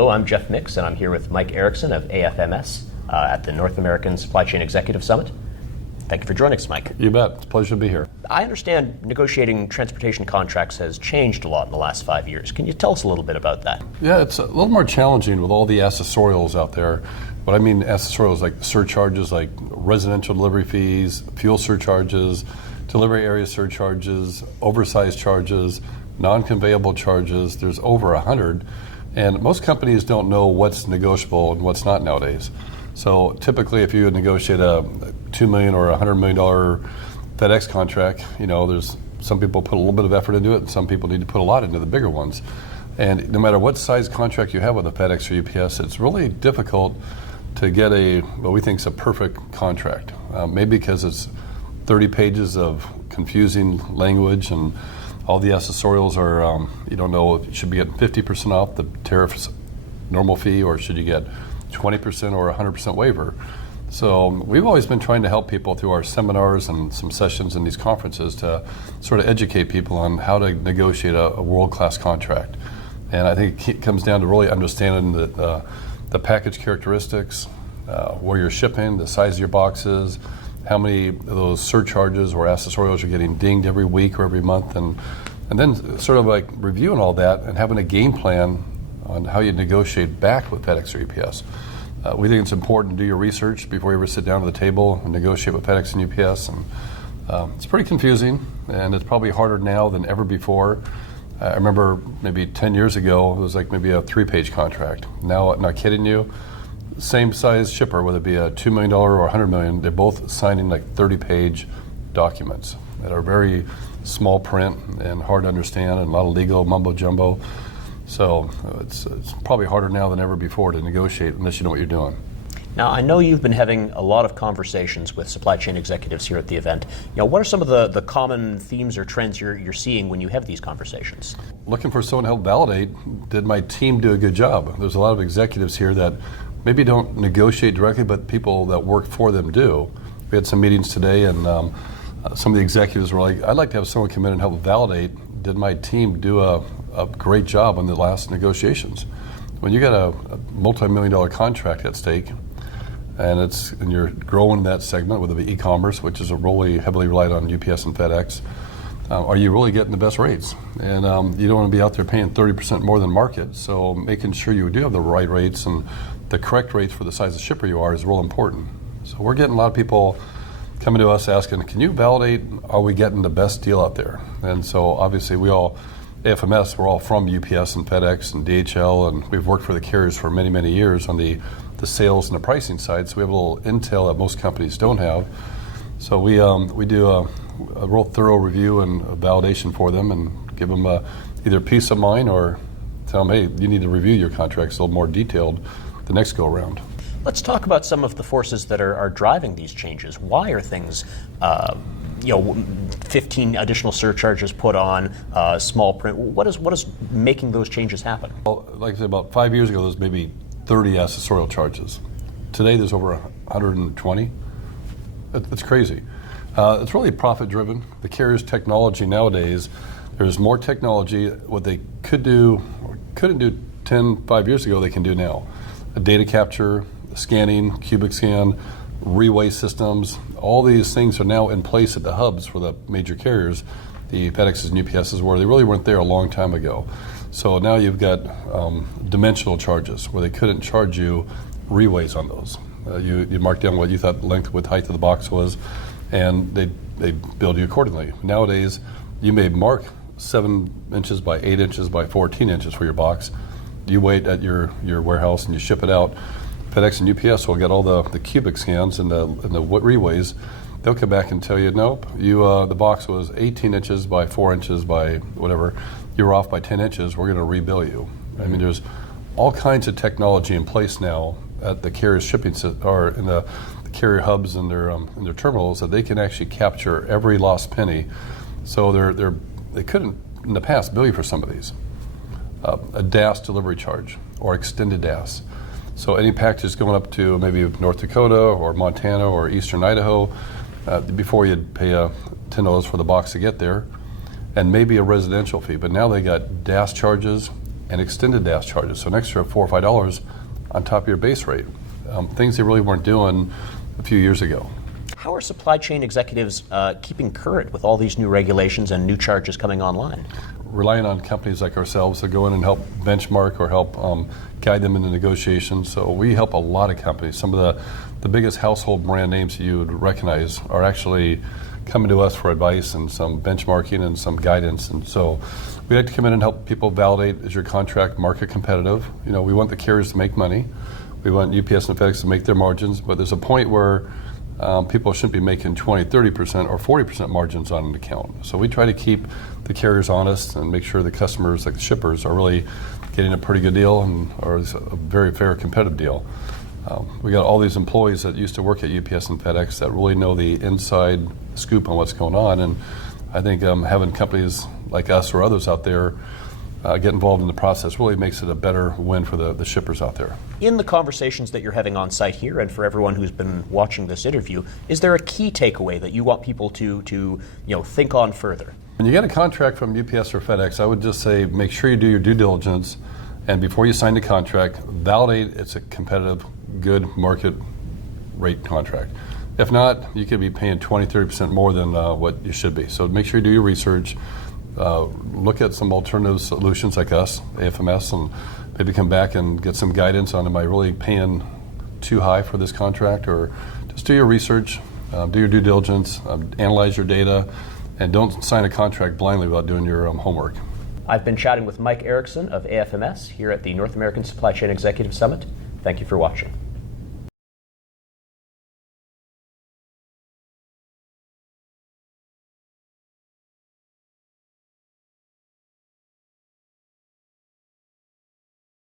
Hello, I'm Jeff Mix, and I'm here with Mike Erickson of AFMS at the North American Supply Chain Executive Summit. Thank you for joining us, Mike. You bet. It's a pleasure to be here. I understand negotiating transportation contracts has changed a lot in the last 5 years. Can you tell us a little bit about that? Yeah, it's a little more challenging with all the accessorials out there. What I mean accessorials like surcharges like residential delivery fees, fuel surcharges, delivery area surcharges, oversized charges, non-conveyable charges. There's over 100, and most companies don't know what's negotiable and what's not nowadays. So typically if you negotiate a $2 million or $100 million FedEx contract, there's some people put a little bit of effort into it and some people need to put a lot into the bigger ones. And no matter what size contract you have with a FedEx or UPS, it's really difficult to get what we think is a perfect contract. Maybe because it's 30 pages of confusing language and all the accessorials are, you don't know if you should be getting 50% off the tariff's normal fee or should you get 20% or 100% waiver. So we've always been trying to help people through our seminars and some sessions in these conferences to sort of educate people on how to negotiate a world-class contract. And I think it comes down to really understanding the package characteristics, where you're shipping, the size of your boxes, how many of those surcharges or accessorials you're getting dinged every week or every month, and then sort of like reviewing all that and having a game plan on how you negotiate back with FedEx or UPS. We think it's important to do your research before you ever sit down at the table and negotiate with FedEx and UPS. And it's pretty confusing, and it's probably harder now than ever before. I remember maybe 10 years ago, it was like maybe a 3-page contract. Now, not kidding you, same size shipper, whether it be a $2 million or $100 million, they're both signing like 30-page documents that are very small print and hard to understand and a lot of legal mumbo jumbo. So it's probably harder now than ever before to negotiate unless you know what you're doing. Now, I know you've been having a lot of conversations with supply chain executives here at the event. What are some of the common themes or trends you're seeing when you have these conversations? Looking for someone to help validate, did my team do a good job? There's a lot of executives here that maybe don't negotiate directly, but people that work for them do. We had some meetings today, and some of the executives were like, I'd like to have someone come in and help validate, did my team do a great job on the last negotiations? When you got a multi-million-dollar contract at stake, and you're growing that segment, whether it be e-commerce, which is really heavily relied on UPS and FedEx, are you really getting the best rates? And you don't want to be out there paying 30% more than market, so making sure you do have the right rates and the correct rates for the size of shipper you are is real important. So we're getting a lot of people coming to us asking, can you validate, are we getting the best deal out there? And so obviously AFMS, we're all from UPS and FedEx and DHL, and we've worked for the carriers for many, many years on the sales and the pricing side, so we have a little intel that most companies don't have. So we do a real thorough review and a validation for them and give them either peace of mind or tell them, hey, you need to review your contracts a little more detailed the next go around. Let's talk about some of the forces that are driving these changes. Why are things 15 additional surcharges put on, small print? What is making those changes happen? Well, like I said, about 5 years ago, there was maybe 30 accessorial charges. Today, there's over 120. It's crazy. It's really profit-driven. The carrier's technology nowadays, there's more technology. What they could do or couldn't do 5 years ago, they can do now. Data capture, scanning, cubic scan, reweigh systems, all these things are now in place at the hubs for the major carriers, the FedExes and UPSs, where they really weren't there a long time ago. So now you've got dimensional charges where they couldn't charge you reweighs on those. You mark down what you thought the length, width, height of the box was, and they bill you accordingly. Nowadays, you may mark 7 inches by 8 inches by 14 inches for your box. You wait at your warehouse and you ship it out. FedEx and UPS will get all the cubic scans and the reweighs. They'll come back and tell you, nope, the box was 18 inches by 4 inches by whatever. You're off by 10 inches. We're going to rebill you. I mean, there's all kinds of technology in place now at the carrier or in the carrier hubs and in their terminals that they can actually capture every lost penny. So they couldn't in the past bill you for some of these. A DAS delivery charge or extended DAS. So any package going up to maybe North Dakota or Montana or Eastern Idaho, before you'd pay $10 for the box to get there, and maybe a residential fee. But now they got DAS charges, and extended dash charges, so an extra $4 or $5 on top of your base rate. Things they really weren't doing a few years ago. How are supply chain executives keeping current with all these new regulations and new charges coming online? Relying on companies like ourselves to go in and help benchmark or help guide them in the negotiations. So we help a lot of companies. Some of the biggest household brand names that you would recognize are actually coming to us for advice and some benchmarking and some guidance. And so we like to come in and help people validate, is your contract market competitive? You know, we want the carriers to make money. We want UPS and FedEx to make their margins, but there's a point where people shouldn't be making 20, 30% or 40% margins on an account. So we try to keep the carriers honest and make sure the customers, like the shippers, are really getting a pretty good deal or a very fair competitive deal. We got all these employees that used to work at UPS and FedEx that really know the inside scoop on what's going on, and I think having companies like us or others out there get involved in the process really makes it a better win for the shippers out there. In the conversations that you're having on site here, and for everyone who's been watching this interview, is there a key takeaway that you want people to think on further? When you get a contract from UPS or FedEx, I would just say make sure you do your due diligence, and before you sign the contract, validate it's a competitive, good market rate contract. If not, you could be paying 20, 30% more than what you should be. So make sure you do your research. Look at some alternative solutions like us, AFMS, and maybe come back and get some guidance on, am I really paying too high for this contract? Or just do your research, do your due diligence, analyze your data, and don't sign a contract blindly without doing your homework. I've been chatting with Mike Erickson of AFMS here at the North American Supply Chain Executive Summit. Thank you for watching.